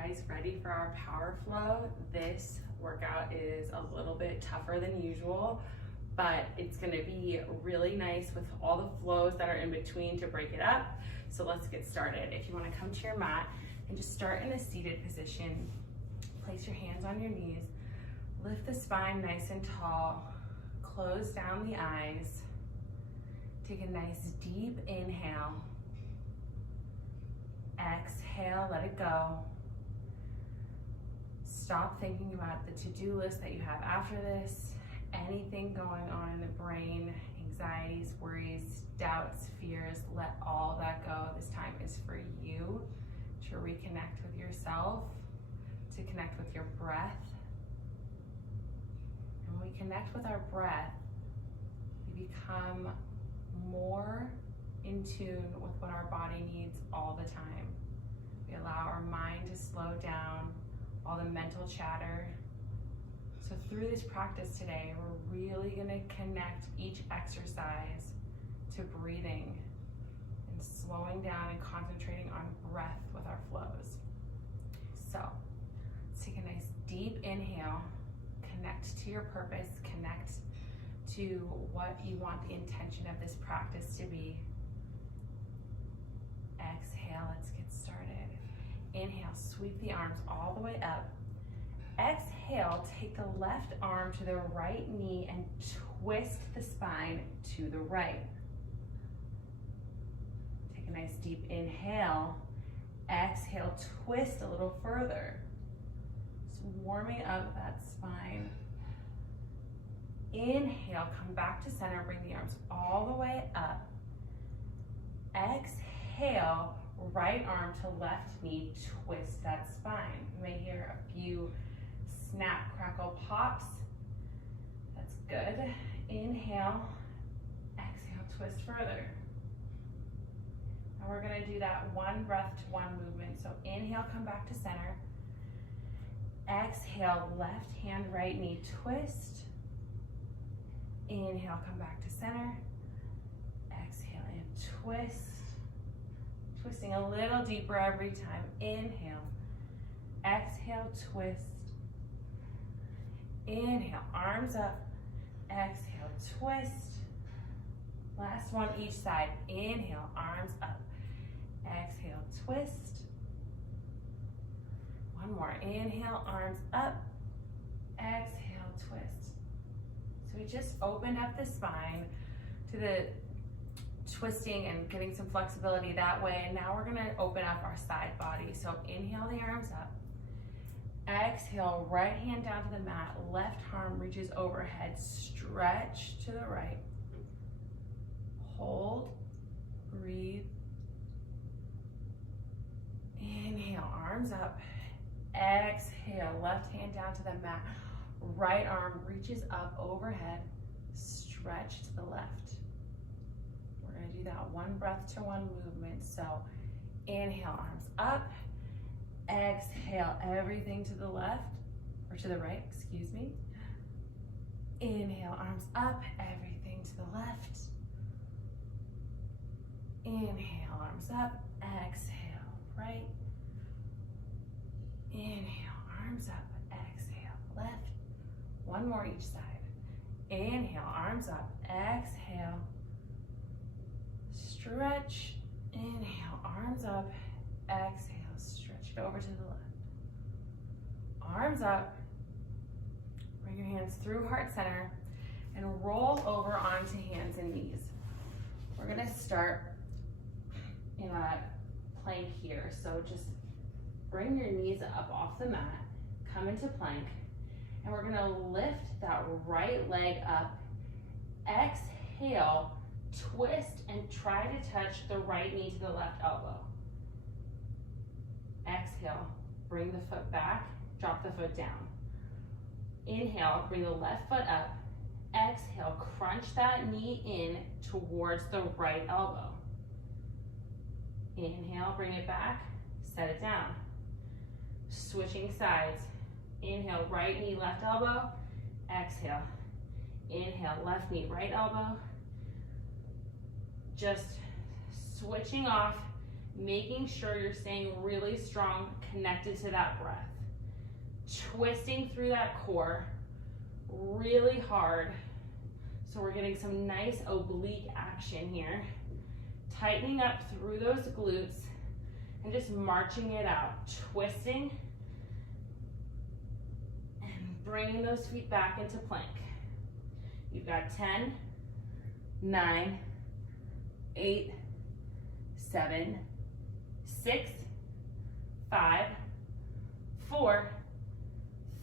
guys ready for our power flow? This workout is a little bit tougher than usual, but it's gonna be really nice with all the flows that are in between to break it up. So let's get started. If you wanna come to your mat and just start in a seated position, place your hands on your knees, lift the spine nice and tall, close down the eyes, take a nice deep inhale, exhale, let it go. Stop thinking about the to-do list that you have after this, anything going on in the brain, anxieties, worries, doubts, fears, let all that go. This time is for you to reconnect with yourself, to connect with your breath. And when we connect with our breath, we become more in tune with what our body needs all the time. We allow our mind to slow down, all the mental chatter. So through this practice today, we're really gonna connect each exercise to breathing and slowing down and concentrating on breath with our flows. So let's take a nice deep inhale, connect to your purpose, connect to what you want the intention of this practice to be. Exhale, let's get started. Inhale, sweep the arms all the way up. Exhale, take the left arm to the right knee and twist the spine to the right. Take a nice deep inhale. Exhale, twist a little further. Just warming up that spine. Inhale, come back to center, bring the arms all the way up. Exhale, right arm to left knee, twist that spine. You may hear a few snap, crackle, pops. That's good. Inhale, exhale, twist further. And we're gonna do that one breath to one movement. So inhale, come back to center. Exhale, left hand, right knee, twist. Inhale, come back to center. Exhale and twist. Twisting a little deeper every time. Inhale, exhale, twist. Inhale, arms up. Exhale, twist. Last one each side. Inhale, arms up. Exhale, twist. One more. Inhale, arms up. Exhale, twist. So we just opened up the spine to the twisting and getting some flexibility that way. And now we're gonna open up our side body. So inhale the arms up. Exhale, right hand down to the mat. Left arm reaches overhead. Stretch to the right. Hold, breathe. Inhale, arms up. Exhale, left hand down to the mat. Right arm reaches up overhead. Stretch to the left. We're gonna do that one breath to one movement. So inhale, arms up. Exhale, everything to the left, or to the right, excuse me. Inhale, arms up, everything to the left. Inhale, arms up, exhale, right. Inhale, arms up, exhale, left. One more each side. Inhale, arms up, exhale. Stretch, inhale, arms up, exhale, stretch it over to the left. Arms up, bring your hands through heart center and roll over onto hands and knees. We're gonna start in a plank here. So just bring your knees up off the mat, come into plank, and we're gonna lift that right leg up. Exhale, twist and try to touch the right knee to the left elbow. Exhale, bring the foot back, drop the foot down. Inhale, bring the left foot up. Exhale, crunch that knee in towards the right elbow. Inhale, bring it back, set it down. Switching sides. Inhale, right knee, left elbow. Exhale. Inhale, left knee, right elbow. Just switching off, making sure you're staying really strong, connected to that breath. Twisting through that core really hard. So we're getting some nice oblique action here. Tightening up through those glutes and just marching it out. Twisting and bringing those feet back into plank. You've got 10, 9, 8, 7, 6, 5, 4,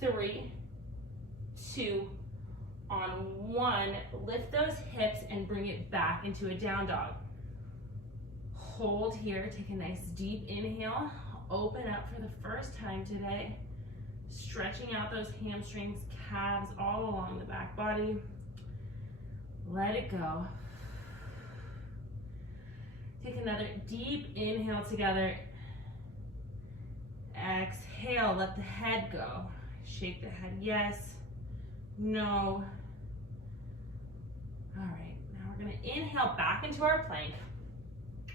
3, 2, on 1. Lift those hips and bring it back into a down dog. Hold here, take a nice deep inhale. Open up for the first time today. Stretching out those hamstrings, calves all along the back body. Let it go. Take another deep inhale together. Exhale, let the head go. Shake the head, yes, no. All right, now we're gonna inhale back into our plank.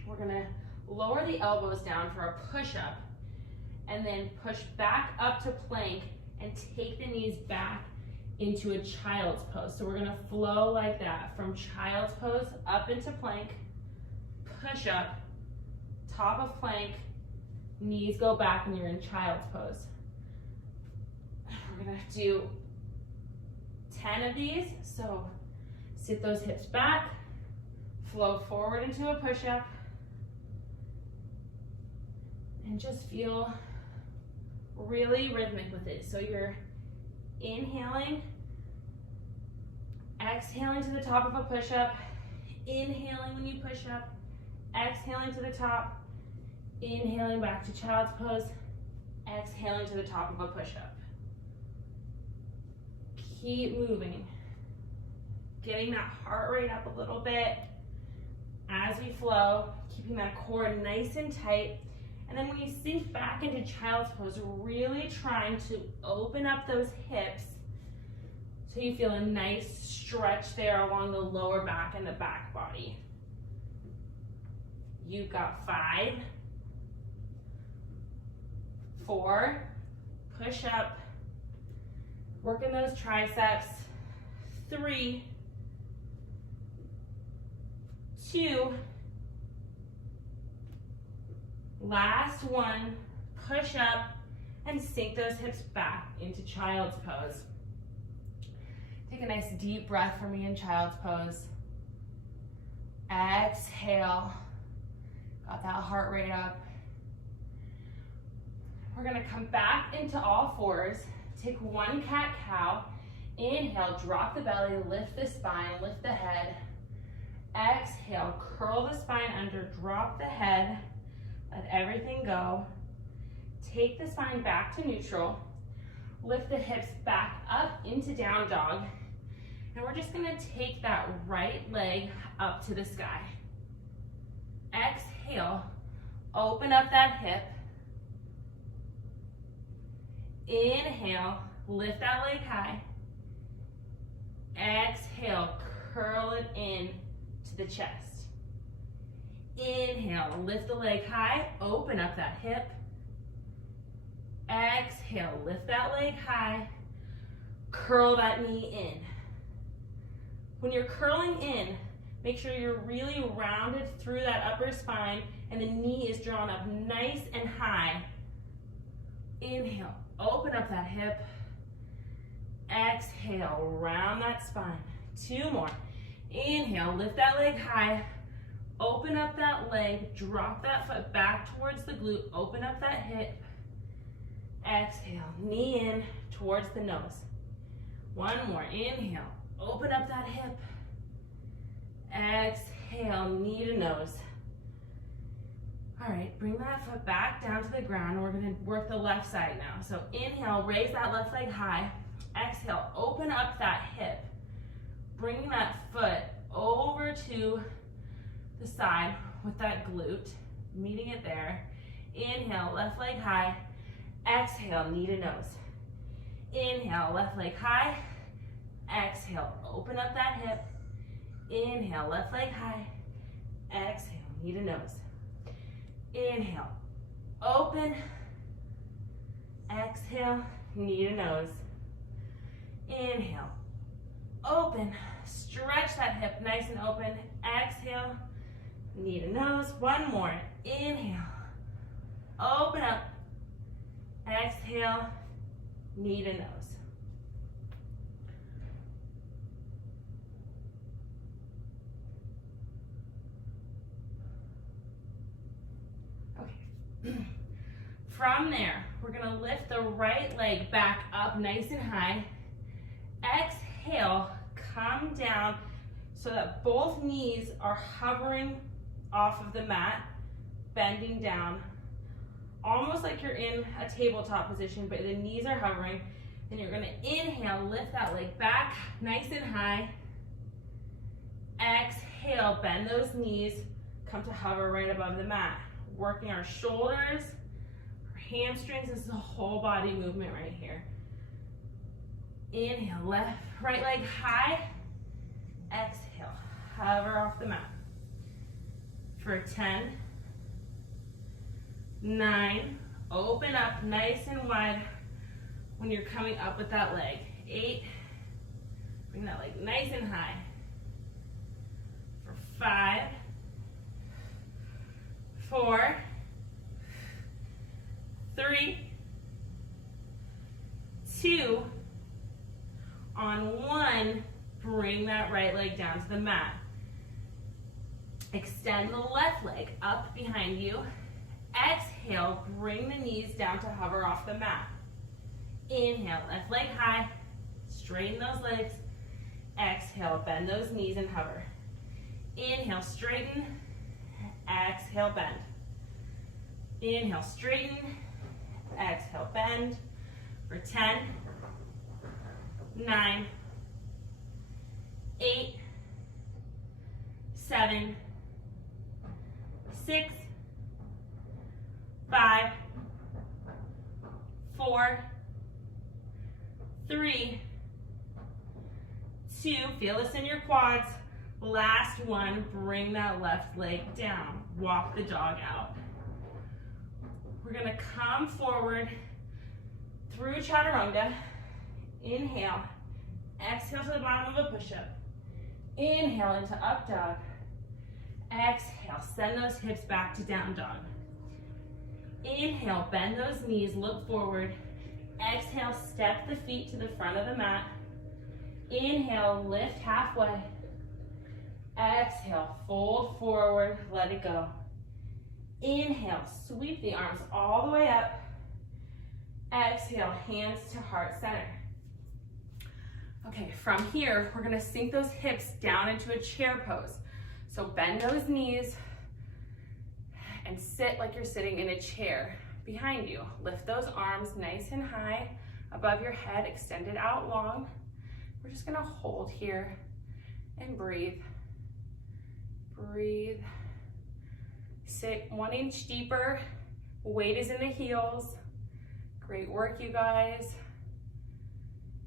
We're gonna lower the elbows down for a push-up and then push back up to plank and take the knees back into a child's pose. So we're gonna flow like that from child's pose up into plank, push up, top of plank, knees go back and you're in child's pose. We're gonna do 10 of these. So sit those hips back, flow forward into a push-up, and just feel really rhythmic with it. So you're inhaling, exhaling to the top of a push-up, inhaling when you push up, exhaling to the top, inhaling back to child's pose, exhaling to the top of a push-up. Keep moving. Getting that heart rate up a little bit as we flow, keeping that core nice and tight. And then when you sink back into child's pose, really trying to open up those hips so you feel a nice stretch there along the lower back and the back body. You've got 5, 4, push up, working those triceps, 3, 2, last one, push up and sink those hips back into child's pose. Take a nice deep breath for me in child's pose. Exhale, got that heart rate up. We're gonna come back into all fours, take one cat-cow, inhale, drop the belly, lift the spine, lift the head. Exhale, curl the spine under, drop the head, let everything go. Take the spine back to neutral, lift the hips back up into down dog, and we're just gonna take that right leg up to the sky. Exhale, open up that hip. Inhale, lift that leg high. Exhale, curl it in to the chest. Inhale, lift the leg high, open up that hip. Exhale, lift that leg high, curl that knee in. When you're curling in, make sure you're really rounded through that upper spine and the knee is drawn up nice and high. Inhale, open up that hip. Exhale, round that spine. 2 more. Inhale, lift that leg high. Open up that leg, drop that foot back towards the glute, open up that hip. Exhale, knee in towards the nose. 1 more, inhale, open up that hip. Exhale, knee to nose. All right, bring that foot back down to the ground. We're gonna work the left side now. So inhale, raise that left leg high. Exhale, open up that hip. Bring that foot over to the side with that glute, meeting it there. Inhale, left leg high. Exhale, knee to nose. Inhale, left leg high. Exhale, open up that hip. Inhale, left leg high. Exhale, knee to nose. Inhale, open. Exhale, knee to nose. Inhale, open, stretch that hip nice and open. Exhale, knee to nose. One more. Inhale, open up. Exhale, knee to nose. Okay. From there, we're gonna lift the right leg back up nice and high. Exhale, come down so that both knees are hovering off of the mat, bending down, almost like you're in a tabletop position, but the knees are hovering. Then you're gonna inhale, lift that leg back nice and high. Exhale, bend those knees, come to hover right above the mat. Working our shoulders, our hamstrings. This is a whole body movement right here. Inhale, left, right leg high. Exhale, hover off the mat. For 10, 9, open up nice and wide when you're coming up with that leg. 8, bring that leg nice and high. For 5, 4, 3, 2, on 1, bring that right leg down to the mat. Extend the left leg up behind you. Exhale, bring the knees down to hover off the mat. Inhale, left leg high, straighten those legs. Exhale, bend those knees and hover. Inhale, straighten. Exhale, bend. Inhale, straighten. Exhale, bend. For 10, 9, 8, 7, 6, 5, 4, 3, 2, feel this in your quads. Last one, bring that left leg down. Walk the dog out. We're gonna come forward through chaturanga. Inhale, exhale to the bottom of a push-up. Inhale into up dog. Exhale, send those hips back to down dog. Inhale, bend those knees, look forward. Exhale, step the feet to the front of the mat. Inhale, lift halfway. Exhale, fold forward, let it go. Inhale, sweep the arms all the way up. Exhale, hands to heart center. Okay, from here, we're gonna sink those hips down into a chair pose. So bend those knees and sit like you're sitting in a chair behind you. Lift those arms nice and high above your head, extend it out long. We're just gonna hold here and breathe. Breathe. Sit 1 inch deeper. Weight is in the heels. Great work, you guys.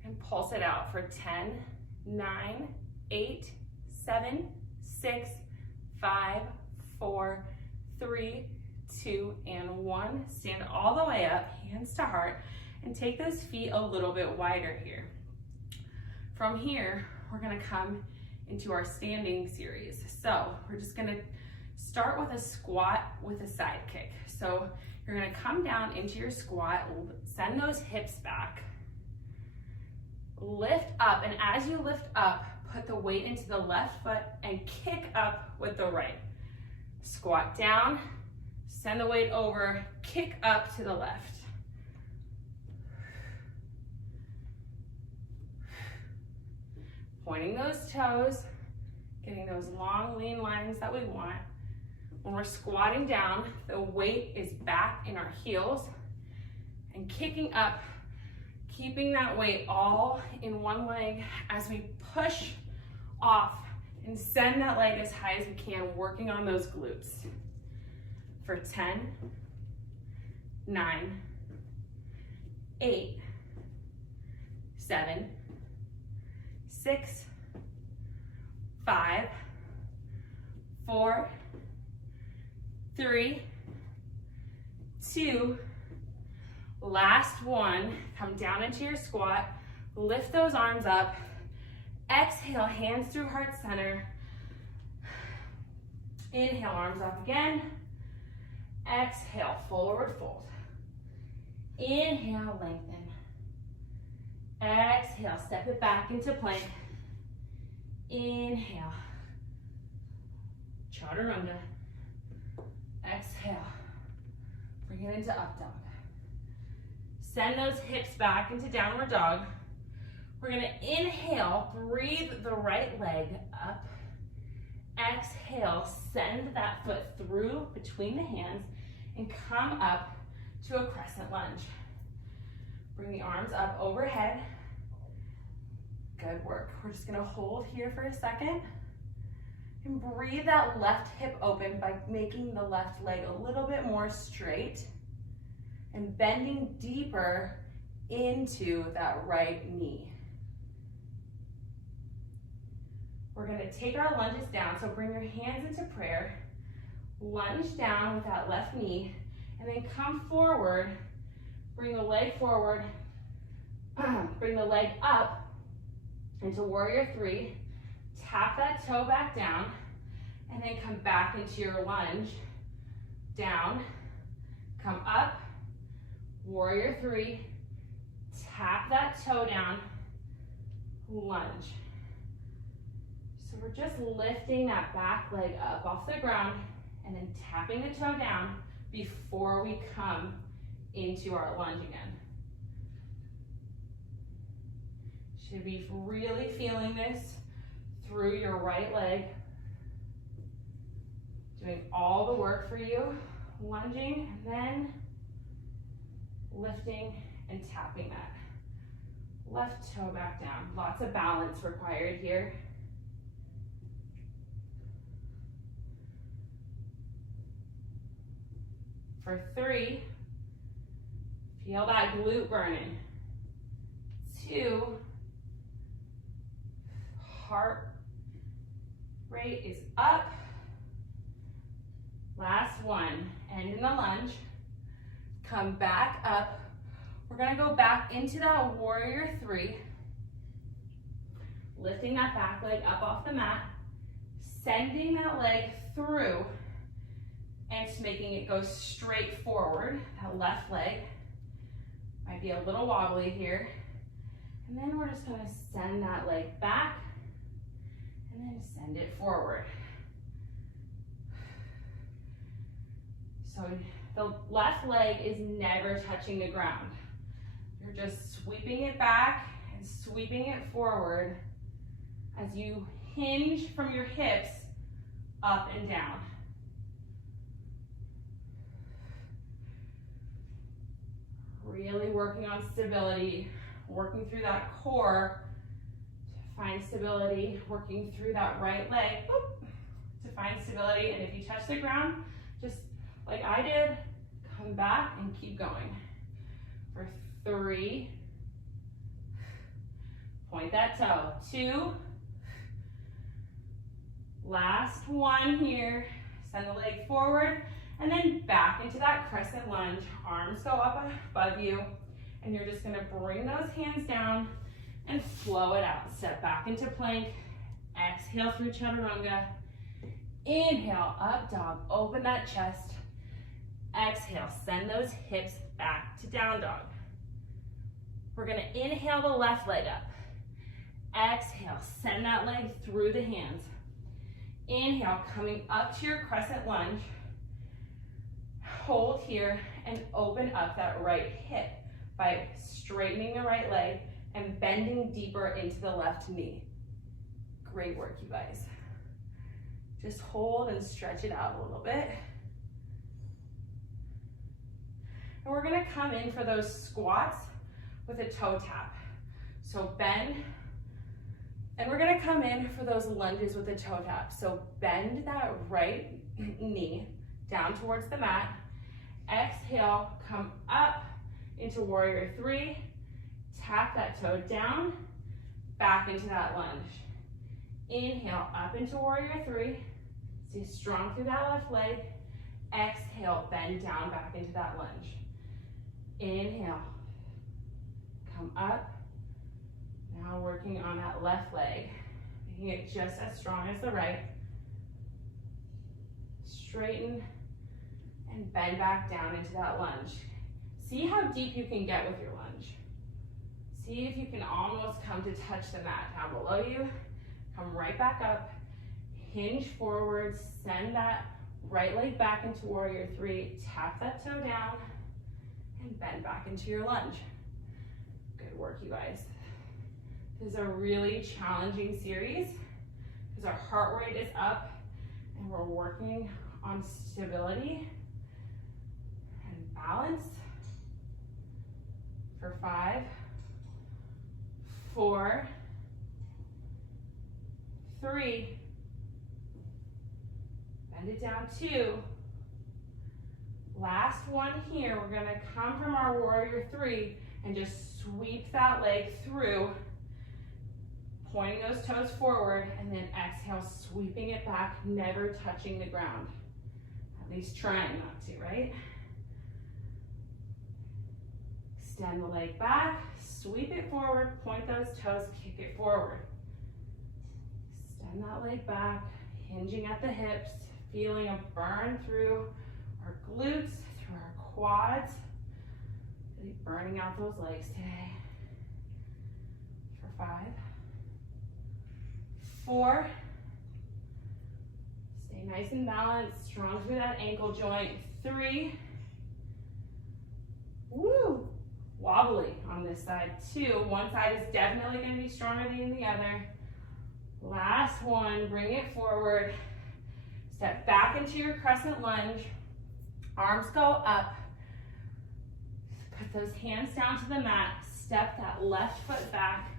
And pulse it out for 10, 9, 8, 7, 6, 5, 4, 3, 2, and 1. Stand all the way up, hands to heart, and take those feet a little bit wider here. From here, we're gonna come into our standing series. So we're just gonna start with a squat with a side kick. So you're gonna come down into your squat, send those hips back, lift up, and as you lift up, put the weight into the left foot and kick up with the right. Squat down, send the weight over, kick up to the left. Pointing those toes, getting those long, lean lines that we want. When we're squatting down, the weight is back in our heels and kicking up, keeping that weight all in one leg as we push off and send that leg as high as we can, working on those glutes. For 10, 9, 8, 7, 6, 5, 4, 3, 2, Last one, come down into your squat, lift those arms up, exhale, hands through heart center. Inhale, arms up again. Exhale, forward fold. Inhale, lengthen. Exhale, step it back into plank. Inhale, chaturanga. Exhale, bring it into up dog. Send those hips back into downward dog. We're gonna inhale, breathe the right leg up. Exhale, send that foot through between the hands and come up to a crescent lunge. Bring the arms up overhead. Good work. We're just gonna hold here for a second and breathe that left hip open by making the left leg a little bit more straight and bending deeper into that right knee. We're gonna take our lunges down, so bring your hands into prayer, lunge down with that left knee, and then come forward, bring the leg forward, bring the leg up into warrior three, tap that toe back down, and then come back into your lunge, down, come up, warrior three, tap that toe down, lunge. So we're just lifting that back leg up off the ground and then tapping the toe down before we come into our lunge again. Should be really feeling this through your right leg. Doing all the work for you, lunging and then lifting and tapping that left toe back down. Lots of balance required here. For 3, feel that glute burning. 2, heart rate is up. Last 1, end in the lunge. Come back up. We're gonna go back into that warrior 3. Lifting that back leg up off the mat. Sending that leg through and just making it go straight forward. That left leg might be a little wobbly here. And then we're just gonna send that leg back and then send it forward. So the left leg is never touching the ground. You're just sweeping it back and sweeping it forward as you hinge from your hips up and down. Really working on stability, working through that core to find stability, working through that right leg to find stability. And if you touch the ground, just like I did, come back and keep going. For 3, point that toe. 2, last 1 here, send the leg forward, and then back into that crescent lunge. Arms go up above you, and you're just gonna bring those hands down and flow it out. Step back into plank, exhale through chaturanga, inhale, up dog, open that chest, exhale, send those hips back to down dog. We're gonna inhale the left leg up, exhale, send that leg through the hands. Inhale, coming up to your crescent lunge, hold here and open up that right hip by straightening the right leg and bending deeper into the left knee. Great work, you guys. Just hold and stretch it out a little bit. And we're gonna come in for those squats with a toe tap. So bend, and we're gonna come in for those lunges with a toe tap. So bend that right knee down towards the mat. Exhale, come up into warrior 3. Tap that toe down, back into that lunge. Inhale, up into warrior 3. Stay strong through that left leg. Exhale, bend down back into that lunge. Inhale. Come up. Now working on that left leg, making it just as strong as the right. Straighten and bend back down into that lunge. See how deep you can get with your lunge. See if you can almost come to touch the mat. Now below you, come right back up, hinge forward, send that right leg back into warrior three, tap that toe down, and bend back into your lunge. Good work, you guys. This is a really challenging series because our heart rate is up and we're working on stability and balance. For 5, 4, 3, bend it down, 2. Last one here, we're gonna come from our warrior three and just sweep that leg through, pointing those toes forward, and then exhale, sweeping it back, never touching the ground. At least trying not to, right? Extend the leg back, sweep it forward, point those toes, kick it forward. Extend that leg back, hinging at the hips, feeling a burn through our glutes, through our quads. Really burning out those legs today. For 5, 4, stay nice and balanced, strong through that ankle joint. 3, woo, wobbly on this side. 2, one side is definitely going to be stronger than the other. Last one, bring it forward. Step back into your crescent lunge. Arms go up. Put those hands down to the mat. Step that left foot back.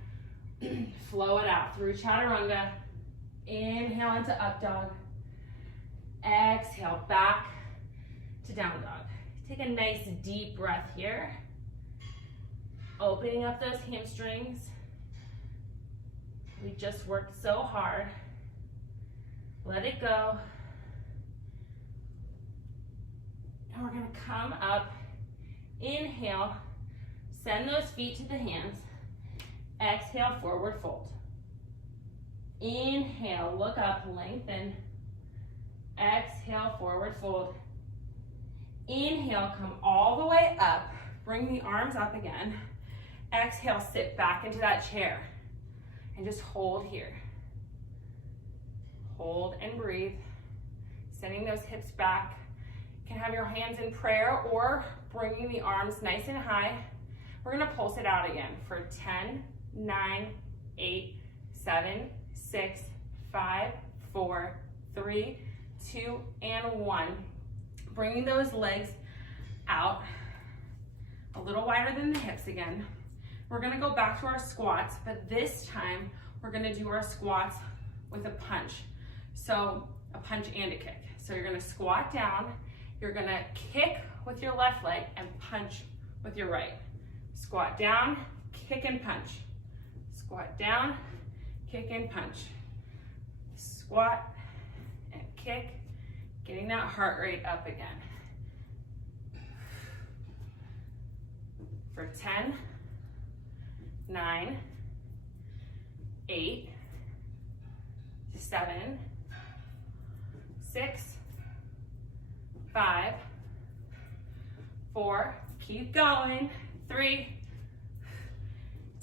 Flow it out through chaturanga. Inhale into up dog. Exhale back to down dog. Take a nice deep breath here. Opening up those hamstrings. We just worked so hard. Let it go. And we're gonna come up, inhale, send those feet to the hands. Exhale, forward fold. Inhale, look up, lengthen. Exhale, forward fold. Inhale, come all the way up. Bring the arms up again. Exhale, sit back into that chair. And just hold here. Hold and breathe. Sending those hips back. You can have your hands in prayer or bringing the arms nice and high. We're gonna pulse it out again for 10, 9, 8, 7, 6, 5, 4, 3, 2, and 1. Bringing those legs out a little wider than the hips again. We're gonna go back to our squats, but this time we're gonna do our squats with a punch. So a punch and a kick. So you're gonna squat down, you're gonna kick with your left leg and punch with your right. Squat down, kick and punch. Squat down, kick and punch. Squat and kick, getting that heart rate up again. For 10, 9, 8, 7, 6, 5, 4, keep going, 3,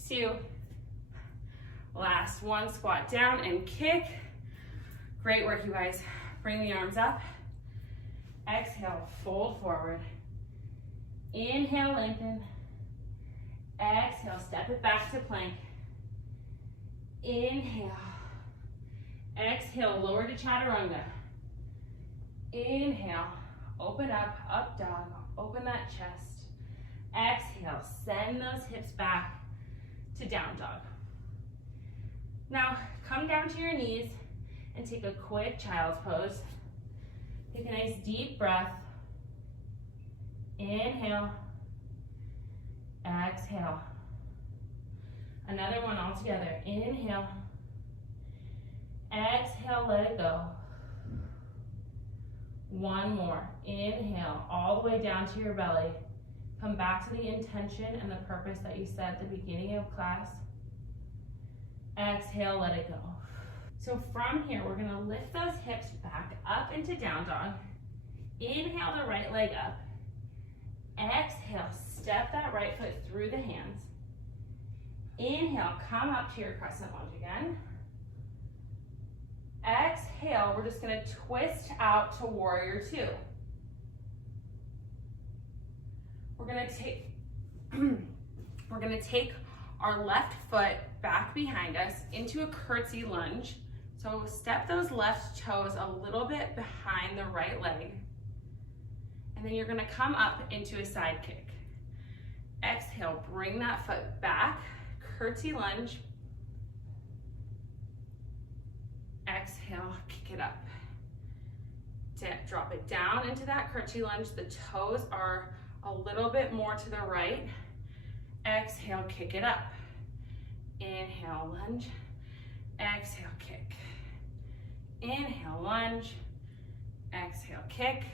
2, last one, squat down and kick. Great work, you guys. Bring the arms up. Exhale, fold forward. Inhale, lengthen. Exhale, step it back to plank. Inhale. Exhale, lower to chaturanga. Inhale, open up dog, open that chest. Exhale, send those hips back to down dog. Now, come down to your knees and take a quick child's pose. Take a nice deep breath. Inhale. Exhale. Another one all together. Inhale. Exhale, let it go. One more. Inhale, all the way down to your belly. Come back to the intention and the purpose that you set at the beginning of class. Exhale, let it go. So from here, we're gonna lift those hips back up into down dog. Inhale the right leg up. Exhale, step that right foot through the hands. Inhale, come up to your crescent lunge again. Exhale, we're just gonna twist out to warrior two. We're gonna take our left foot back behind us into a curtsy lunge. So step those left toes a little bit behind the right leg. And then you're gonna come up into a side kick. Exhale, bring that foot back, curtsy lunge. Exhale, kick it up. Drop it down into that curtsy lunge. The toes are a little bit more to the right. Exhale, kick it up. Inhale, lunge. Exhale, kick. Inhale, lunge. Exhale, kick.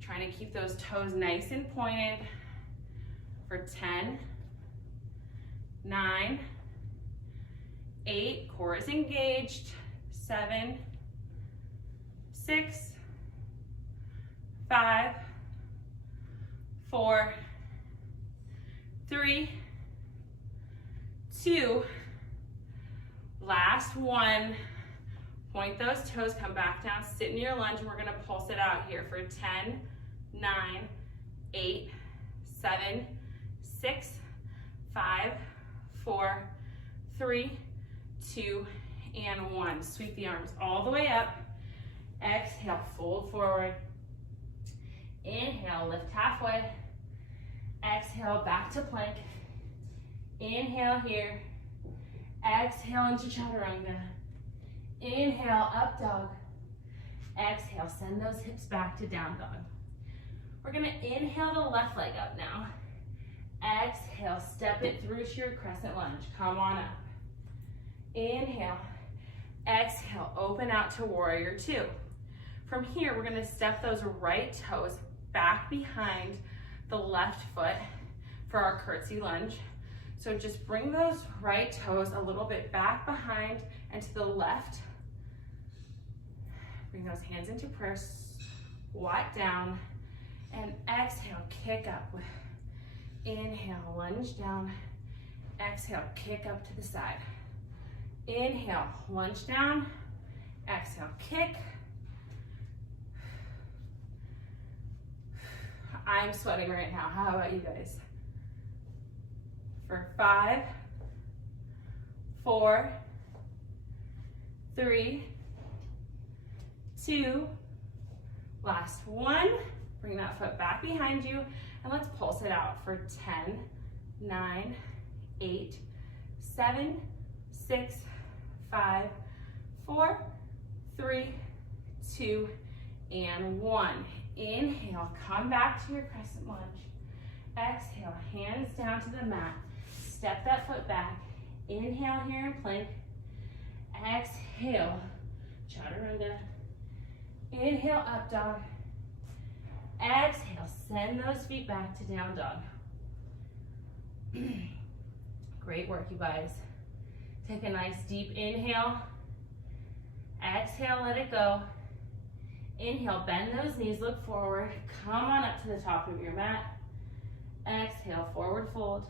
Trying to keep those toes nice and pointed for 10, 9, 8, core is engaged, 7, 6, 5, 4, 3, 2, last one. Point those toes, come back down, sit in your lunge, and we're gonna pulse it out here for 10, 9, 8, 7, 6, 5, 4, 3, 2, and 1. Sweep the arms all the way up. Exhale, fold forward. Inhale, lift halfway. Exhale, back to plank. Inhale here. Exhale into chaturanga. Inhale, up dog. Exhale, send those hips back to down dog. We're gonna inhale the left leg up now. Exhale, step it through to your crescent lunge. Come on up. Inhale. Exhale, open out to warrior two. From here, we're gonna step those right toes back behind the left foot for our curtsy lunge. So just bring those right toes a little bit back behind and to the left. Bring those hands into prayer, squat down, and exhale, kick up. Inhale, lunge down. Exhale, kick up to the side. Inhale, lunge down. Exhale, kick. I'm sweating right now. How about you guys? For 5, 4, 3, 2, last one. Bring that foot back behind you and let's pulse it out for 10, 9, 8, 7, 6, 5, 4, 3, 2, and 1. Inhale, come back to your crescent lunge. Exhale, hands down to the mat. Step that foot back. Inhale here in plank. Exhale, chaturanga. Inhale, up dog. Exhale, send those feet back to down dog. Great work, you guys. Take a nice deep inhale. Exhale, let it go. Inhale, bend those knees, look forward. Come on up to the top of your mat. Exhale, forward fold.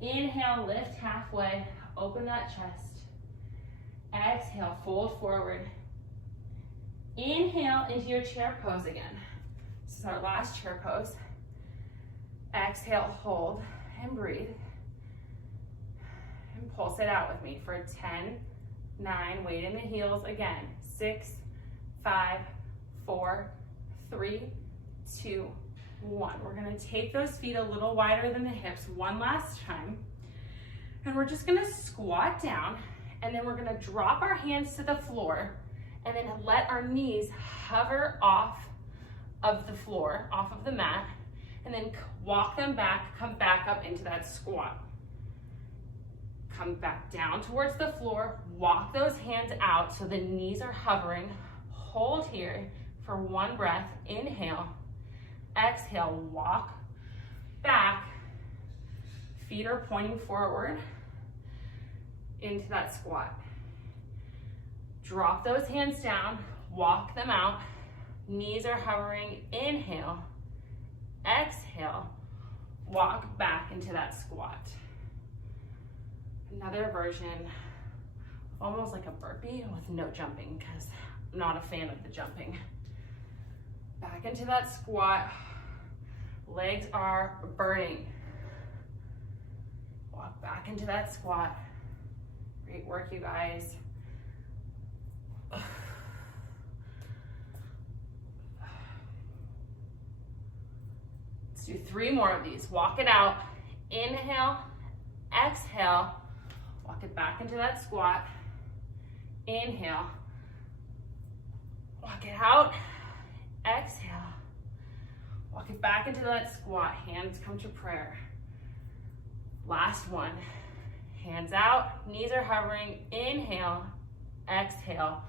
Inhale, lift halfway, open that chest. Exhale, fold forward. Inhale into your chair pose again. This is our last chair pose. Exhale, hold, and breathe. And pulse it out with me for 10, 9, weight in the heels again. 6, 5, 4, 3, 2, 1. We're gonna take those feet a little wider than the hips one last time. And we're just gonna squat down and then we're gonna drop our hands to the floor and then let our knees hover off of the floor, off of the mat, and then walk them back, come back up into that squat. Come back down towards the floor, walk those hands out so the knees are hovering. Hold here for one breath, inhale. Exhale, walk back. Feet are pointing forward into that squat. Drop those hands down, walk them out. Knees are hovering. Inhale, exhale, walk back into that squat. Another version, almost like a burpee with no jumping, because I'm not a fan of the jumping. Back into that squat. Legs are burning. Walk back into that squat. Great work, you guys. Let's do 3 more of these. Walk it out. Inhale, exhale. Walk it back into that squat. Inhale. Walk it out. Exhale. Walk it back into that squat. Hands come to prayer. Last one. Hands out. Knees are hovering. Inhale. Exhale.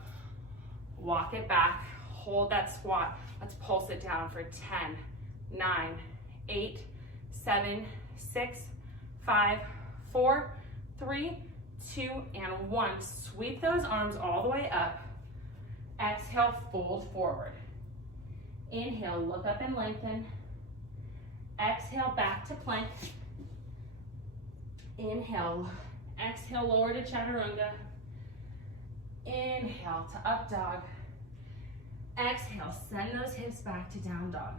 Walk it back. Hold that squat. Let's pulse it down for 10, 9, 8, 7, 6, 5, 4, 3, 2, and 1. Sweep those arms all the way up. Exhale, fold forward. Inhale, look up and lengthen. Exhale, back to plank. Inhale, exhale, lower to chaturanga. Inhale to up dog. Exhale, send those hips back to down dog.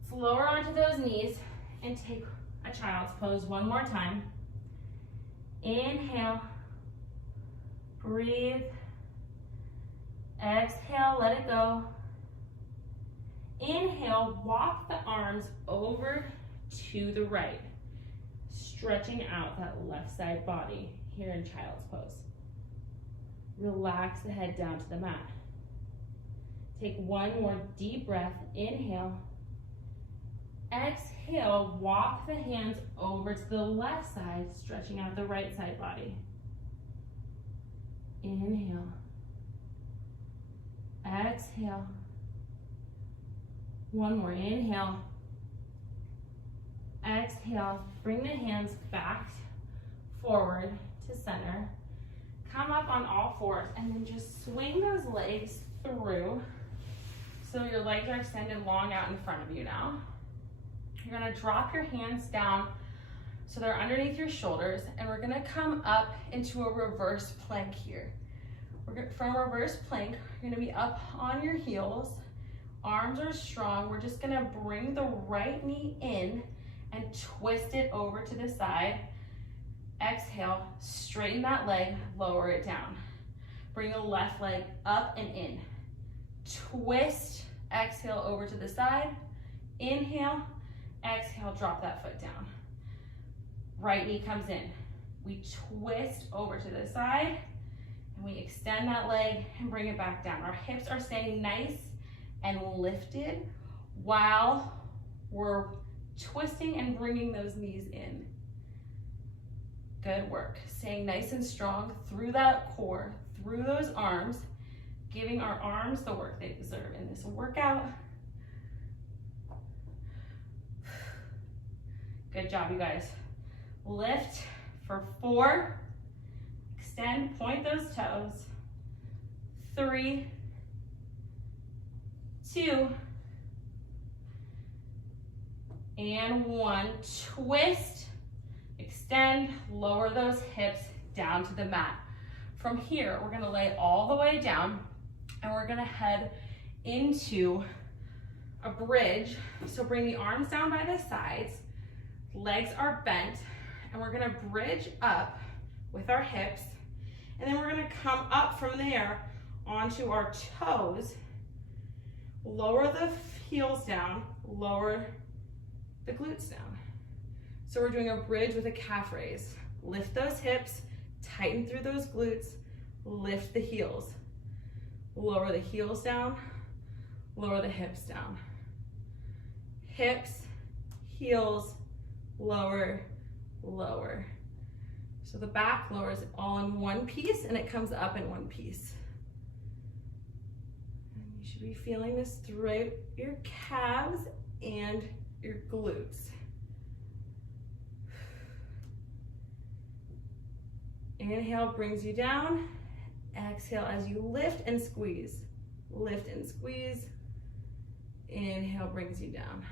Let's lower onto those knees and take a child's pose one more time. Inhale, breathe. Exhale, let it go. Inhale, walk the arms over to the right, stretching out that left side body here in child's pose. Relax the head down to the mat. Take one more deep breath. Inhale. Exhale, walk the hands over to the left side, stretching out the right side body. Inhale. Exhale. One more. Inhale. Exhale. Bring the hands back forward to center. Come up on all fours and then just swing those legs through so your legs are extended long out in front of you now. You're gonna drop your hands down so they're underneath your shoulders, and we're gonna come up into a reverse plank here. From reverse plank, you're gonna be up on your heels. Arms are strong. We're just gonna bring the right knee in and twist it over to the side. Exhale, straighten that leg, lower it down. Bring the left leg up and in. Twist, exhale over to the side. Inhale, exhale, drop that foot down. Right knee comes in. We twist over to the side and we extend that leg and bring it back down. Our hips are staying nice and lifted while we're twisting and bringing those knees in. Good work. Staying nice and strong through that core, through those arms, giving our arms the work they deserve in this workout. Good job, you guys. Lift for 4. Extend, point those toes. 3, 2, and 1. Twist, extend, lower those hips down to the mat. From here, we're gonna lay all the way down and we're gonna head into a bridge. So bring the arms down by the sides, legs are bent, and we're gonna bridge up with our hips, and then we're gonna come up from there onto our toes, lower the heels down, lower the glutes down. So we're doing a bridge with a calf raise. Lift those hips, tighten through those glutes, lift the heels. Lower the heels down, lower the hips down. Hips, heels, lower, lower. So the back lowers all in one piece and it comes up in one piece. And you Should be feeling this through your calves and your glutes. Inhale brings you down. Exhale as you lift and squeeze. Lift and squeeze. Inhale brings you down.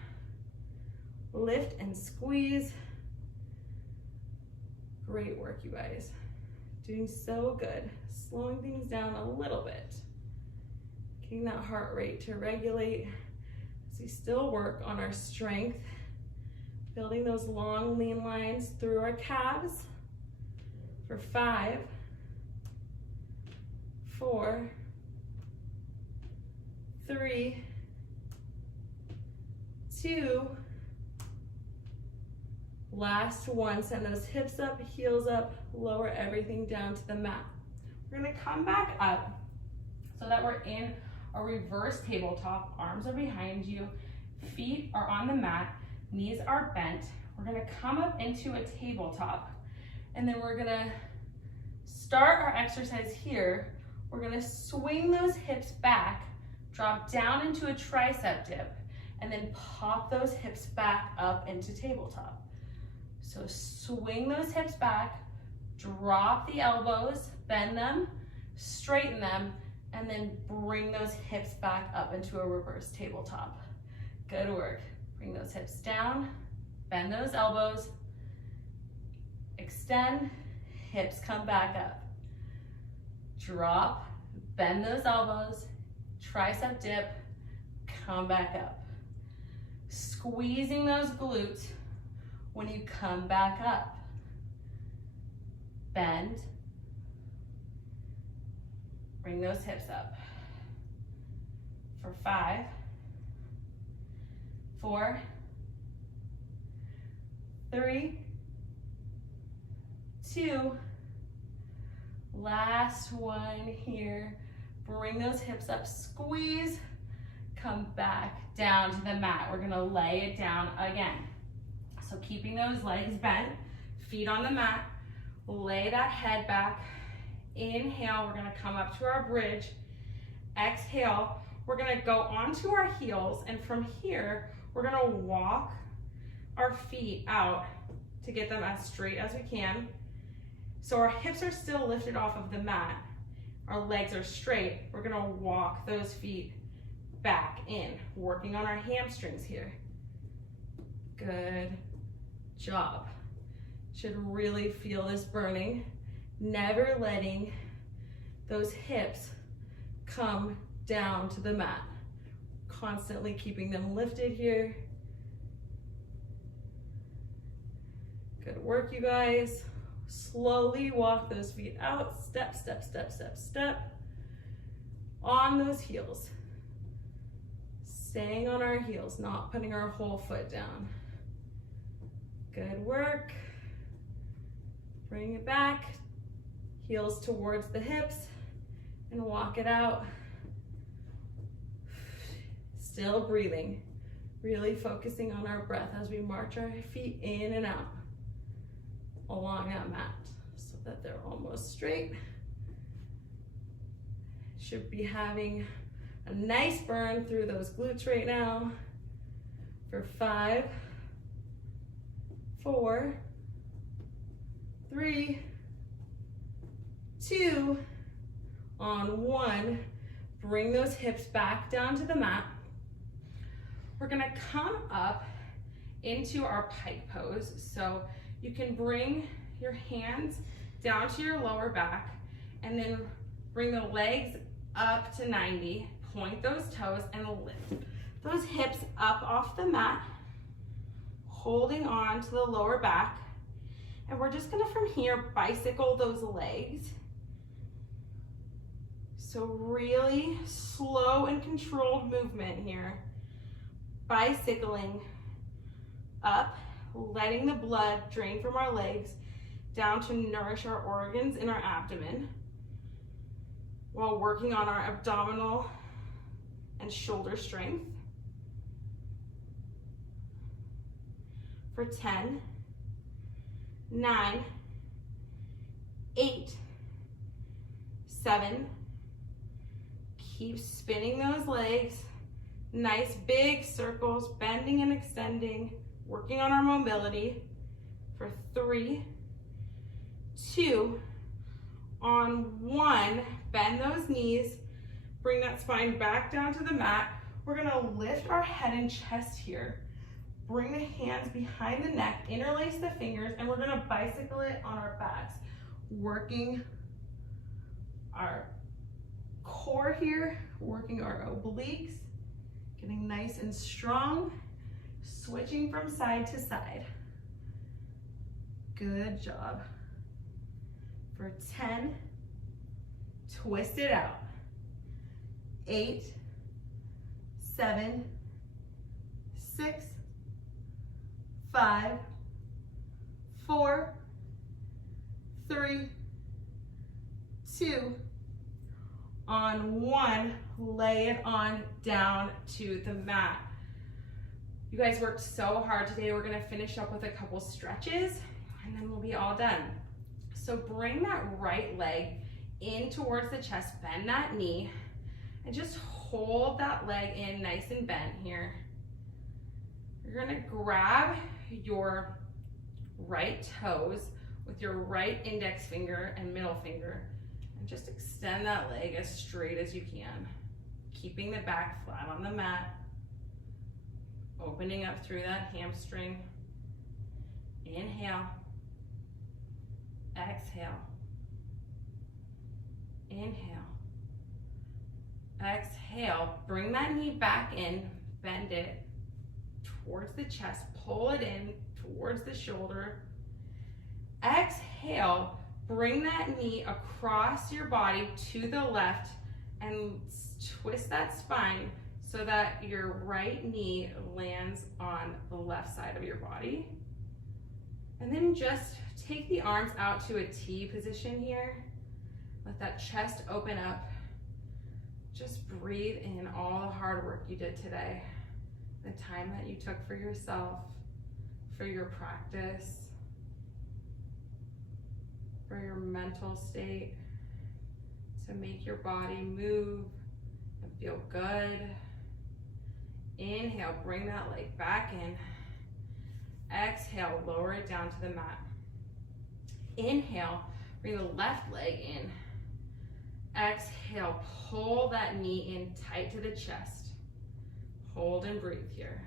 Lift and squeeze. Great work, you guys. Doing so good. Slowing things down a little bit. Getting that heart rate to regulate as we still work on our strength. Building those long lean lines through our calves. For 5, 4, 3, 2, last one. Send those hips up, heels up, lower everything down to the mat. We're gonna come back up so that we're in a reverse tabletop. Arms are behind you, feet are on the mat, knees are bent. We're gonna come up into a tabletop, and then we're gonna start our exercise here. We're gonna swing those hips back, drop down into a tricep dip, and then pop those hips back up into tabletop. So swing those hips back, drop the elbows, bend them, straighten them, and then bring those hips back up into a reverse tabletop. Good work. Bring those hips down, bend those elbows, extend, hips come back up. Drop, bend those elbows, tricep dip, come back up. Squeezing those glutes when you come back up. Bend, bring those hips up. For 5, 4, 3, 2, last one here. Bring those hips up, squeeze, come back down to the mat. We're gonna lay it down again. So keeping those legs bent, feet on the mat, lay that head back. Inhale, we're gonna come up to our bridge. Exhale, we're gonna go onto our heels, and from here, we're gonna walk our feet out to get them as straight as we can. So our hips are still lifted off of the mat. Our legs are straight. We're gonna walk those feet back in, working on our hamstrings here. Good job. Should really feel this burning. Never letting those hips come down to the mat. Constantly keeping them lifted here. Good work, you guys. Slowly walk those feet out. Step, step, step, step, step. On those heels. Staying on our heels, not putting our whole foot down. Good work. Bring it back. Heels towards the hips and walk it out. Still breathing. Really focusing on our breath as we march our feet in and out along that mat so that they're almost straight. Should be having a nice burn through those glutes right now. For 5, 4, 3, 2, on 1. Bring those hips back down to the mat. We're gonna come up into our pike pose. So you can bring your hands down to your lower back and then bring the legs up to 90. Point those toes and lift those hips up off the mat, holding on to the lower back. And we're just gonna, from here, bicycle those legs. So really slow and controlled movement here. Bicycling up, letting the blood drain from our legs down to nourish our organs in our abdomen while working on our abdominal and shoulder strength. For 10, 9, 8, 7, Keep spinning those legs. Nice big circles, bending and extending, working on our mobility for 3, 2, on 1. Bend those knees. Bring that spine back down to the mat. We're gonna lift our head and chest here. Bring the hands behind the neck, interlace the fingers, and we're gonna bicycle it on our backs. Working our core here, working our obliques, getting nice and strong, switching from side to side. Good job. For 10, twist it out. 8, 7, 6, 5, 4, 3, 2, on 1, lay it on down to the mat. You guys worked so hard today. We're gonna finish up with a couple stretches and then we'll be all done. So bring that right leg in towards the chest, bend that knee, and just hold that leg in nice and bent here. You're gonna grab your right toes with your right index finger and middle finger and just extend that leg as straight as you can, keeping the back flat on the mat, opening up through that hamstring. Inhale, exhale, inhale, exhale. Bring that knee back in, bend it towards the chest, pull it in towards the shoulder. Exhale, bring that knee across your body to the left and twist that spine so that your right knee lands on the left side of your body. And then just take the arms out to a T position here. Let that chest open up. Just breathe in all the hard work you did today, the time that you took for yourself, for your practice, for your mental state, to make your body move and feel good. Inhale, bring that leg back in. Exhale, lower it down to the mat. Inhale, bring the left leg in. Exhale, pull that knee in tight to the chest. Hold and breathe here.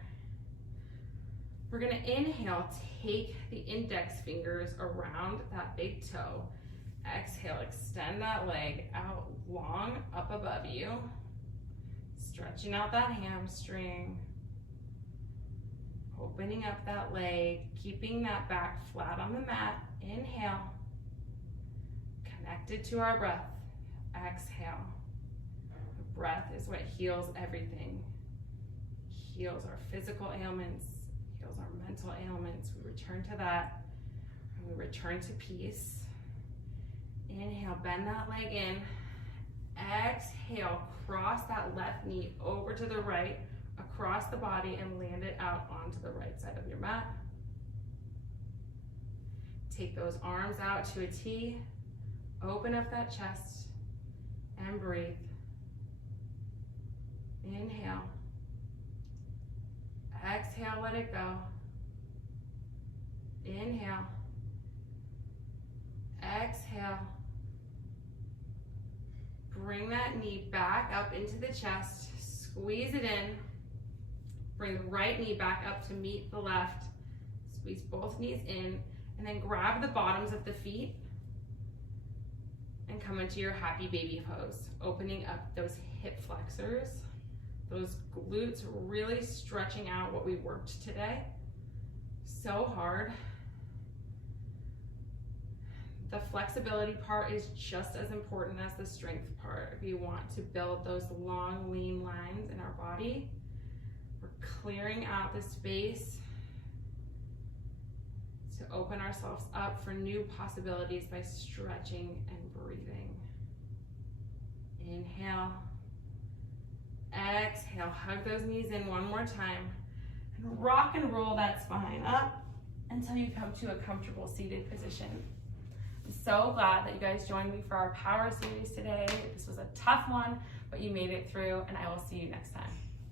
We're gonna inhale, take the index fingers around that big toe. Exhale, extend that leg out long up above you. Stretching out that hamstring. Opening up that leg, keeping that back flat on the mat. Inhale, connected to our breath. Exhale. The breath is what heals everything. Heals our physical ailments, heals our mental ailments. We return to that, and we return to peace. Inhale, bend that leg in. Exhale, cross that left knee over to the right, across the body, and land it out onto the right side of your mat. Take those arms out to a T. Open up that chest and breathe. Inhale. Exhale, let it go. Inhale. Exhale. Bring that knee back up into the chest. Squeeze it in. Bring the right knee back up to meet the left. Squeeze both knees in, and then grab the bottoms of the feet and come into your happy baby pose, opening up those hip flexors, those glutes, really stretching out what we worked today so hard. The flexibility part is just as important as the strength part. If you want to build those long, lean lines in our body, we're clearing out the space to open ourselves up for new possibilities by stretching and breathing. Inhale. Exhale, hug those knees in one more time. And rock and roll that spine up until you come to a comfortable seated position. I'm so glad that you guys joined me for our power series today. This was a tough one, but you made it through, and I will see you next time.